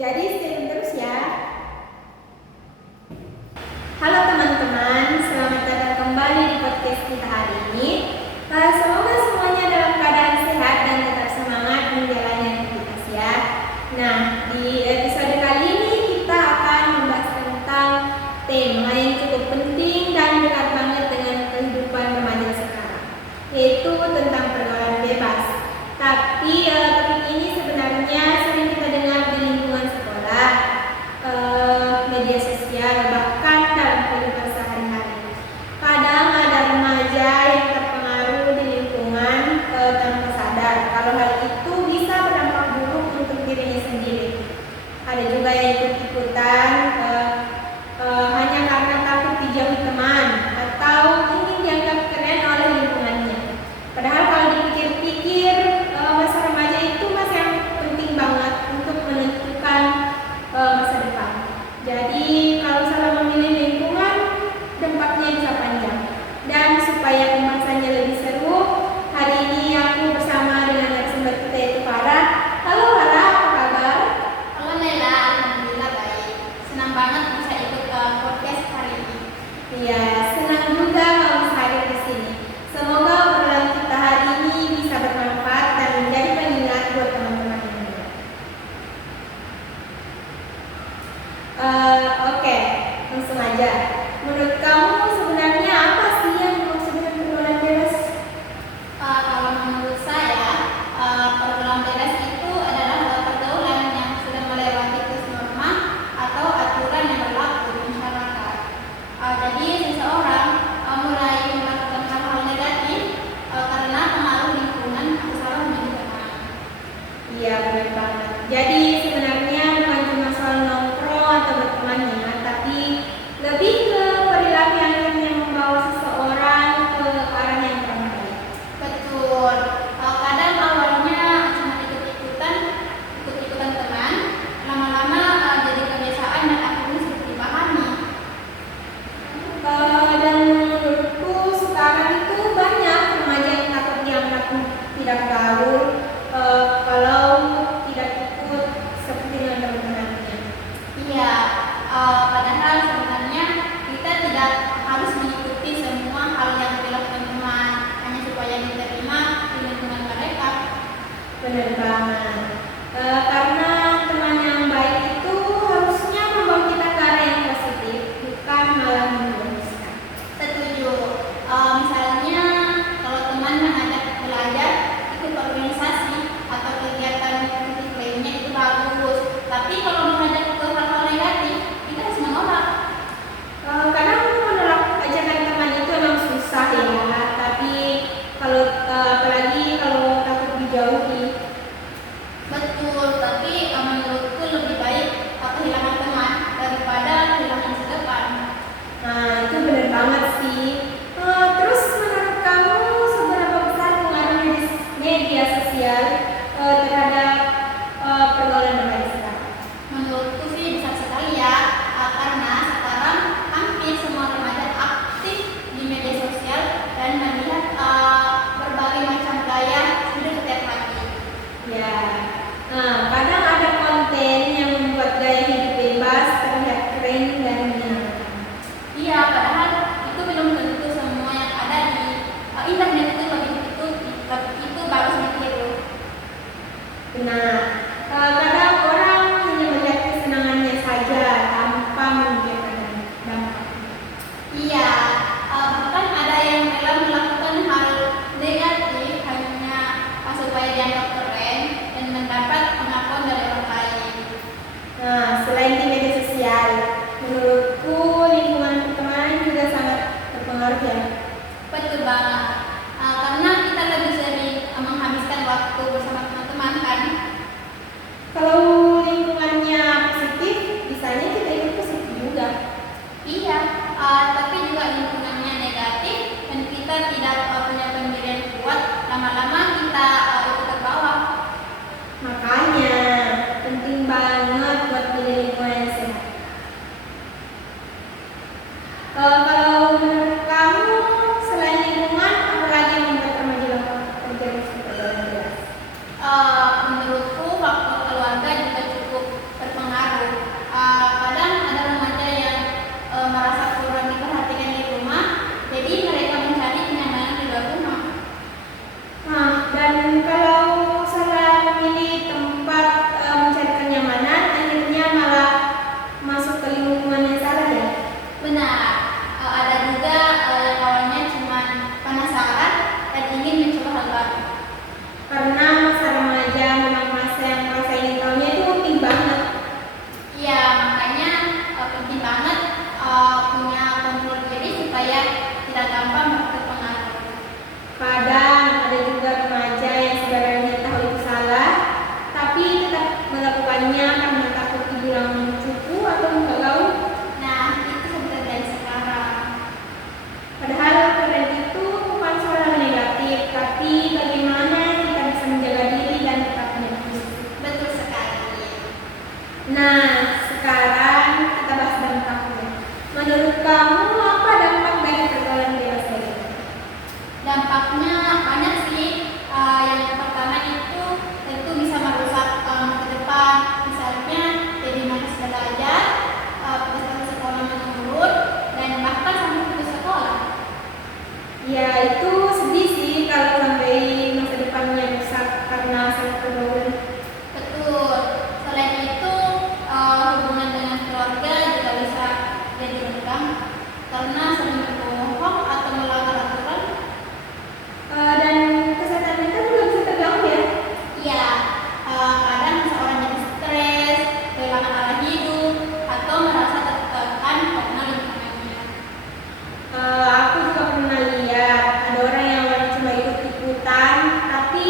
Jadi stay tune terus ya. Halo teman-teman, selamat datang kembali di podcast kita hari ini. Semoga semuanya dalam keadaan sehat dan tetap semangat menjalani aktivitas ya. Nah, di episode kali ini kita akan membahas tentang tema yang cukup penting dan dekat banget dengan kehidupan remaja sekarang, yaitu tentang pergaulan bebas. Tapi topik ini sebenarnya sering kita dengar di lingkungan sekolah, media sosial, bahkan dalam kehidupan sehari-hari. Kadang ada remaja yang terpengaruh di lingkungan tanpa sadar kalau hal itu bisa berdampak buruk untuk dirinya sendiri. Ada juga yang ikut-ikutan hanya karena takut dijauhi teman atau ingin dianggap keren oleh lingkungannya. Padahal kalau dipikir-pikir, masa remaja itu masa yang penting banget untuk menentukan masa depan. Jadi kalau salah memilih lingkungan, dampaknya bisa panjang. Dan supaya pembahasannya lebih seru, hari ini aku bersama dengan narasumber kita yaitu Farah. Halo Farah, apa kabar? Halo Nela, alhamdulillah baik. Senang banget bisa ikut podcast hari ini. Iya, senang juga kalau bisa hadir di sini. Semoga obrolan kita hari ini bisa bermanfaat dan menjadi pengingat buat teman-teman yang dengar. Oke, langsung aja. Menurut kamu sebenarnya apa sih yang dimaksud dengan pergaulan bebas? Kalau menurut saya, pergaulan bebas itu adalah pergaulan yang sudah melewati batas norma atau aturan yang berlaku di masyarakat. Jadi seseorang mulai melakukan hal-hal negatif karena pengaruh lingkungan atau salah memilih teman. Iya, benar banget. Jadi sebenarnya bukan cuma soal nongkrong atau bertemannya, tapi lebih ke perilaku yang akhirnya membawa seseorang ke arah yang kurang baik. Betul. Kadang awalnya cuma ikut-ikutan teman, lama-lama jadi kebiasaan dan akhirnya sudah dipahami. Dan menurutku sekarang itu banyak remaja yang takut dianggap tidak gaul kalau tidak ikut Nah, sekarang kita bahas dampaknya. Menurut kamu apa dampak dari pergaulan bebas ini? Dampaknya banyak sih. Yang pertama itu tentu bisa merusak ke depan. Misalnya jadi malas belajar, prestasi sekolah menurun, dan bahkan sampai putus sekolah. Ya, itu sedih sih kalau sampai masa depannya rusak karena salah pergaulan. Betul. Selain itu, hubungan dengan keluarga juga bisa jadi renggang karena sering berbohong atau melanggar aturan. Dan kesehatan mental juga bisa terganggu ya. Iya, kadang seorang jadi stres, kehilangan arah hidup, atau merasa tertekan karena lingkungannya. Aku juga pernah lihat ada orang yang awalnya cuma ikut-ikutan, tapi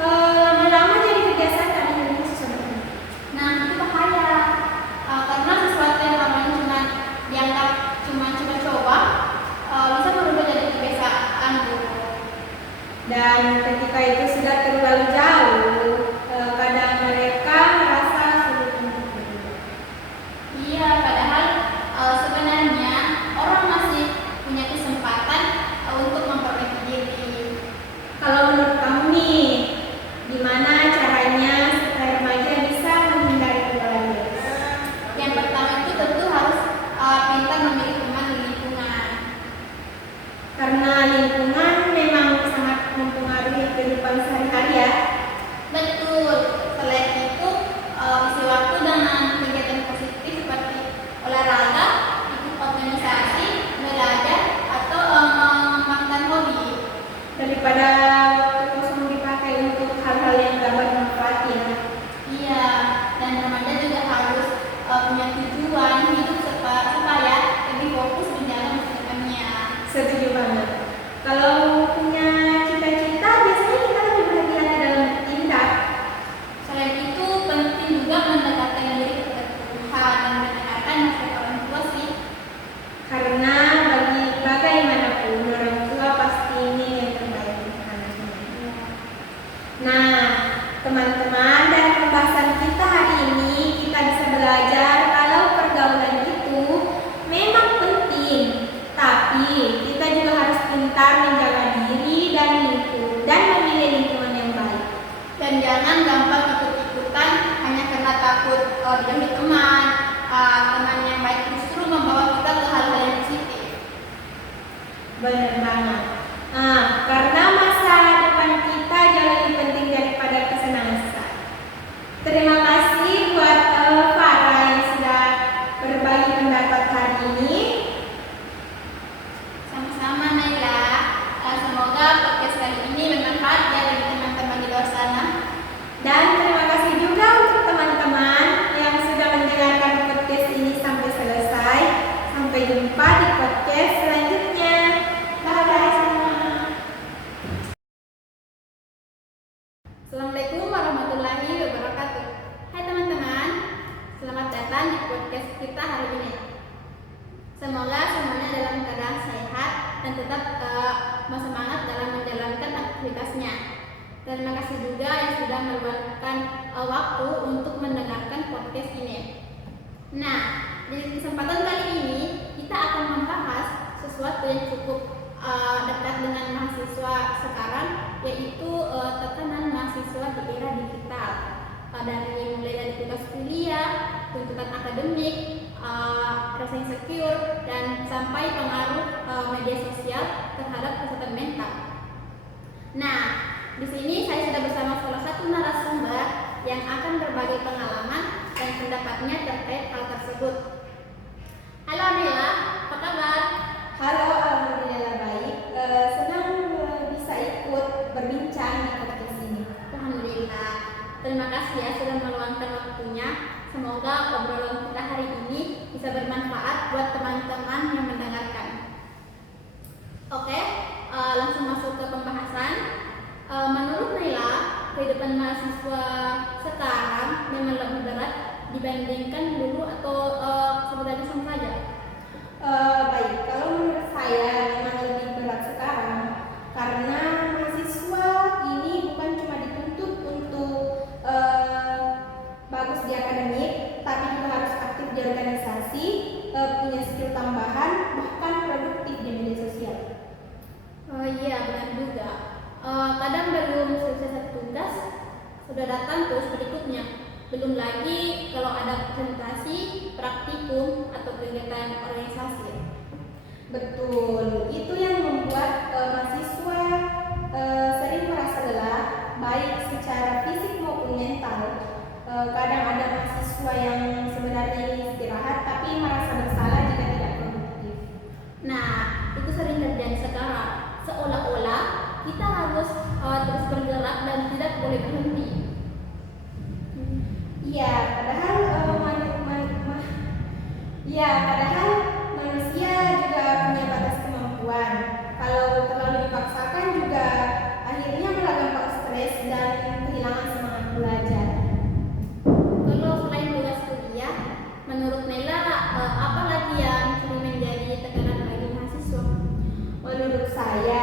lama-lama jadi kebiasaan karena ini susah banget. Nah, itu bahaya. Karena sesuatu yang awalnya cuma dianggap cuma coba-coba, bisa berubah jadi kebiasaan buruk. Dan ketika itu sudah terlalu jauh, kadang mereka merasa sulit untuk berubah. Iya, padahal sebenarnya orang masih punya kesempatan untuk memperbaiki diri. Kalau menurut kamu nih, gimana caranya supaya remaja bisa menghindari pergaulan bebas? Yang pertama itu tentu harus pintar memilih teman di lingkungan. Karena lingkungan memang sangat mempengaruhi kehidupan sehari-hari ya. Betul. Selain itu, isi waktu dengan kegiatan positif seperti olahraga, ikut organisasi, belajar, atau mengembangkan hobi. Daripada waktu kosong dipakai untuk hal-hal yang gak bermanfaat ya. Iya, dan remaja juga harus punya tujuan hidup supaya lebih fokus menjalani masa depannya. Setuju banget. Kalau punya cita-cita, biasanya kita lebih berhati-hati dalam bertindak. Selain itu, penting juga mendekatkan diri kepada Tuhan dan mendengarkan nasihat orang tua sih. Karena bagi bagaimanapun orang tua pasti ingin yang terbaik untuk anaknya. Nah, teman-teman, dari pembahasan kita hari ini kita bisa belajar kalau pergaulan itu memang penting, tapi kita juga harus pintar menjaga diri dan memilih lingkungan yang baik. Dan jangan gampang ikut-ikutan hanya karena takut dijauhi teman. Teman yang baik justru membawa kita ke hal-hal yang positif. Benar banget. Karena masa depan kita jauh lebih penting daripada kesenangan sesaat. Terima kasih buat Farah yang sudah berbagi pendapat hari ini. Sama-sama Naila. Semoga podcast kali ini bermanfaat ya bagi teman-teman di luar sana. Dan terima kasih juga untuk teman-teman yang sudah mendengarkan podcast ini sampai selesai. Sampai jumpa di podcast selanjutnya. Bye-bye semua. Assalamualaikum warahmatullahi wabarakatuh. Hai teman-teman, selamat datang di podcast kita hari ini. Semoga semuanya dalam keadaan sehat dan tetap bersemangat dalam menjalankan aktivitasnya. Terima kasih juga yang sudah meluangkan waktu untuk mendengarkan podcast ini. Nah, di kesempatan kali ini kita akan membahas sesuatu yang cukup dekat dengan mahasiswa sekarang, yaitu tekanan mahasiswa di era digital. Mulai dari tugas kuliah, tuntutan akademik, rasa insecure, dan sampai pengaruh media sosial terhadap kesehatan mental. Nah, di sini saya sudah bersama salah satu narasumber yang akan berbagi pengalaman dan pendapatnya terkait hal tersebut. Halo Nela, apa kabar? Halo, alhamdulillah baik. Senang bisa ikut berbincang di podcast ini. Alhamdulillah. Terima kasih ya sudah meluangkan waktunya. Semoga obrolan kita hari ini bisa bermanfaat buat teman-teman yang mendengarkan. Oke, langsung masuk ke pembahasan. Menurut Naila, kehidupan mahasiswa sekarang memang lebih berat dibandingkan dulu atau sebenarnya sama saja? Baik, kalau menurut saya memang lebih berat sekarang karena mahasiswa ini bukan cuma dituntut untuk bagus di akademik, sudah datang terus berikutnya. Belum lagi kalau ada presentasi, praktikum atau kegiatan organisasi. Betul, itu yang membuat mahasiswa sering merasa lelah, baik secara fisik maupun mental. Kadang ada mahasiswa yang sebenarnya ingin istirahat tapi merasa bersalah jika tidak produktif. Nah, itu sering terjadi sekarang. Seolah-olah kita harus terus bergerak dan tidak boleh berhenti. Iya, padahal padahal manusia juga punya batas kemampuan. Kalau terlalu dipaksakan juga akhirnya malah gampang stres dan kehilangan semangat belajar. Kalau selain tugas kuliah, menurut Nela apa lagi yang sering menjadi tekanan bagi mahasiswa? Menurut saya,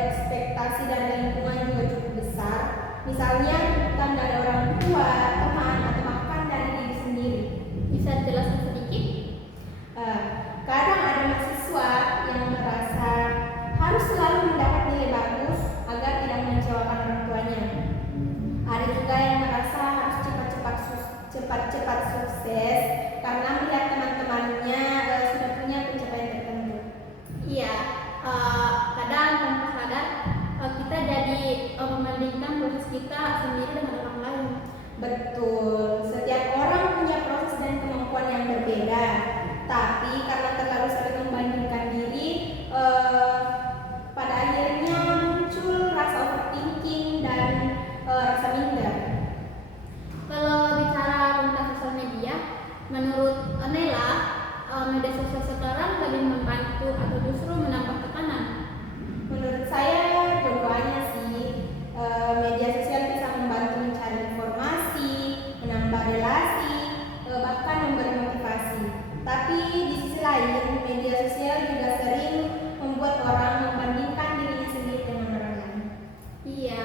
ekspektasi dari lingkungan juga cukup besar. Misalnya tuntutan dari orang tua, teman, atau bahkan dari diri sendiri. Bisa jelaskan sedikit? Kadang ada mahasiswa yang merasa harus selalu mendapat nilai bagus agar tidak mengecewakan orang tuanya. Ada juga yang merasa harus cepat-cepat sukses karena melihat teman-temannya sudah punya pencapaian tertentu. Iya, kadang tanpa sadar kita jadi membandingkan proses kita sendiri dengan orang lain. Betul, setiap orang punya proses dan kemampuan yang berbeda. Tapi karena terlalu sering membandingkan diri, pada akhirnya muncul rasa overthinking dan rasa minder. Kalau bicara tentang sosial media, menurut Nela, media sosial sekarang lebih membantu atau justru menambah tekanan? Menurut saya dua-duanya sih. Media sosial bisa membantu mencari informasi, menambah relasi, bahkan memberi motivasi. Tapi di sisi lain, media sosial juga sering membuat orang membandingkan dirinya sendiri dengan orang lain. Iya,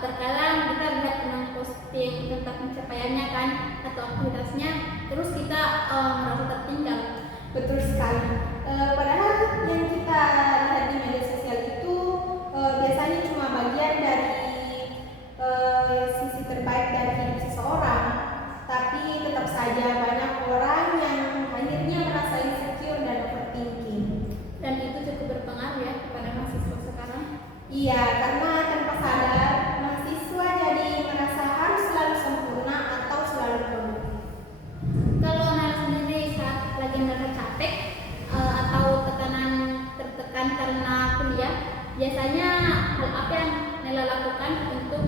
terkadang kita lihat teman posting tentang pencapaiannya kan atau aktivitasnya, terus kita merasa tertinggal. Betul sekali. Padahal yang kita lihat di media sosial itu biasanya cuma bagian dari sisi terbaik dari hidup seseorang. Tapi tetap saja banyak orang yang akhirnya merasa insecure dan overthinking. Dan itu cukup berpengaruh ya kepada mahasiswa sekarang. Iya, karena tanpa sadar mahasiswa jadi merasa harus selalu sempurna atau selalu produktif. Kalau Nela sendiri saat lagi merasa capek atau tertekan karena kuliah, biasanya hal apa yang Nela lakukan untuk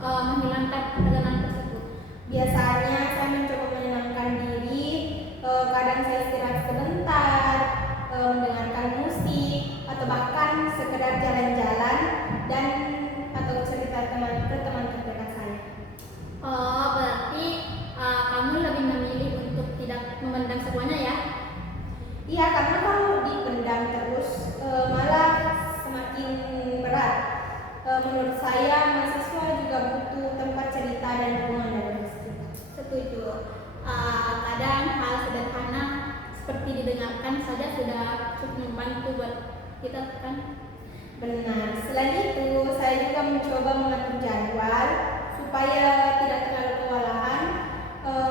menghilangkan tekanan tersebut? Biasanya saya mencoba menyenangkan diri, kadang saya istirahat sebentar, mendengarkan musik, atau bahkan sekedar jalan-jalan dan atau cerita ke teman terdekat saya. Oh, berarti kamu lebih memilih untuk tidak memendam semuanya ya? Iya, karena kalau dipendam terus malah semakin berat. Menurut saya mahasiswa juga butuh tempat cerita dan dukungan dari sekitar. Setuju. Kadang hal sederhana seperti didengarkan saja sudah cukup membantu buat kita kan? Benar. Selain itu, saya juga mencoba mengatur jadwal supaya tidak terlalu kewalahan,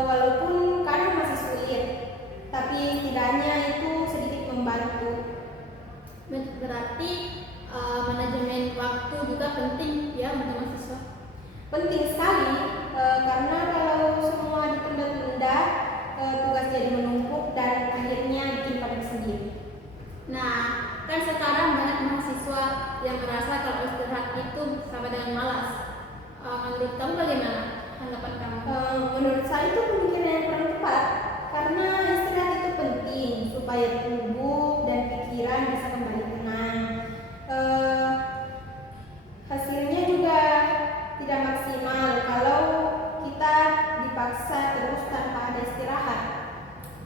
walaupun kadang masih sulit. Tapi setidaknya itu sedikit membantu. Berarti manajemen waktu juga penting ya untuk mahasiswa. Penting sekali, karena kalau semua ditunda-tunda, tugas jadi menumpuk dan akhirnya bikin pada sendiri. Nah, kan sekarang banyak mahasiswa yang merasa kalau istirahat itu sama dengan malas. Menurut kamu bagaimana tanggapan kamu? Menurut saya itu pemikiran yang kurang tepat, karena istirahat itu penting supaya tubuh dan pikiran bisa kembali tenang. Hasilnya juga tidak maksimal kalau kita dipaksa terus tanpa ada istirahat.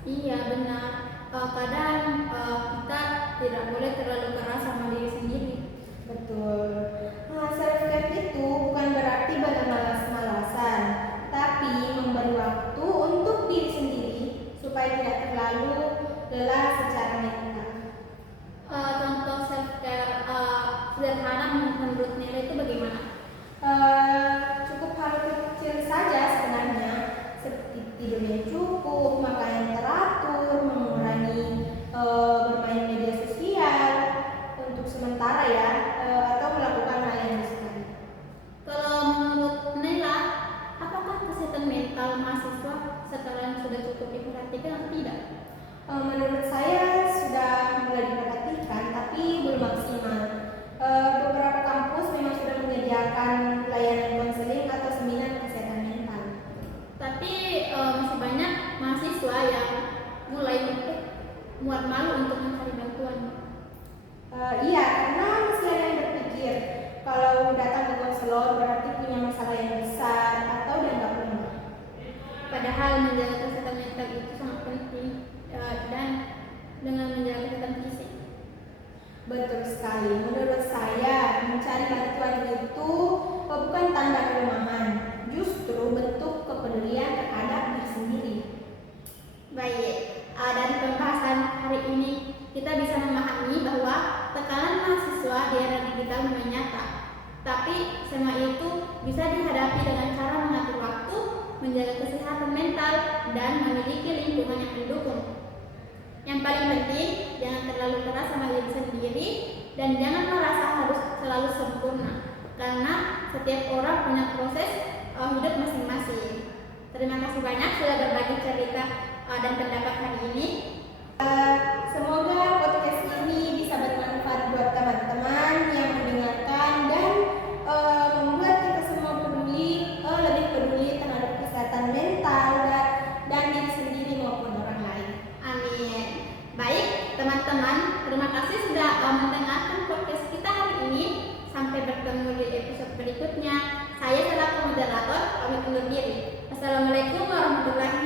Iya benar. Kadang kita tidak boleh terlalu keras sama diri sendiri. Betul. Self-care itu bukan berarti bermalas-malasan, tapi memberi waktu untuk diri sendiri supaya tidak terlalu lelah secara mental. Contoh self-care sederhana menurut Nela itu bagaimana? Cukup yang cukup, makan yang teratur, mengurangi bermain media sosial untuk sementara ya, atau melakukan hal yang disukai. Kalau menurut Nela, apakah kesehatan mental mahasiswa sekarang sudah cukup diperhatikan atau tidak? Menurut saya sudah mulai diperhatikan, tapi belum maksimal. Beberapa kampus memang sudah menyediakan layanan konseling atau seminar kesehatan mental. Tapi masih banyak mahasiswa yang mulai muat malu untuk mencari bantuan. Iya, karena masih ada yang berpikir kalau datang ke konselor berarti punya masalah yang besar atau dianggap lemah. Padahal menjaga kesehatan mental itu sangat penting dan dengan menjaga kesehatan fisik. Betul sekali. Menurut saya, mencari bantuan itu bukan tanda kelemahan, justru bentuk kepedulian terhadap diri sendiri. Baik, dari pembahasan hari ini kita bisa memahami bahwa tekanan mahasiswa di era digital memang nyata. Tapi semua itu bisa dihadapi dengan cara mengatur waktu, menjaga kesehatan mental, dan memiliki lingkungan yang mendukung. Yang paling penting, jangan terlalu keras sama diri sendiri dan jangan merasa harus selalu sempurna, karena setiap orang punya proses hidup masing-masing. Terima kasih banyak sudah berbagi cerita dan pendapat hari ini. Semoga podcast ini bisa bermanfaat buat teman-teman yang mendengarkan dan membuat kita semua peduli, lebih peduli terhadap kesehatan mental dan diri sendiri maupun orang lain. Amin. Baik, teman-teman, terima kasih sudah mendengarkan podcast kita hari ini. Sampai bertemu di episode berikutnya. Saya selaku moderator pamit undur diri. Wassalamualaikum warahmatullahi wabarakatuh.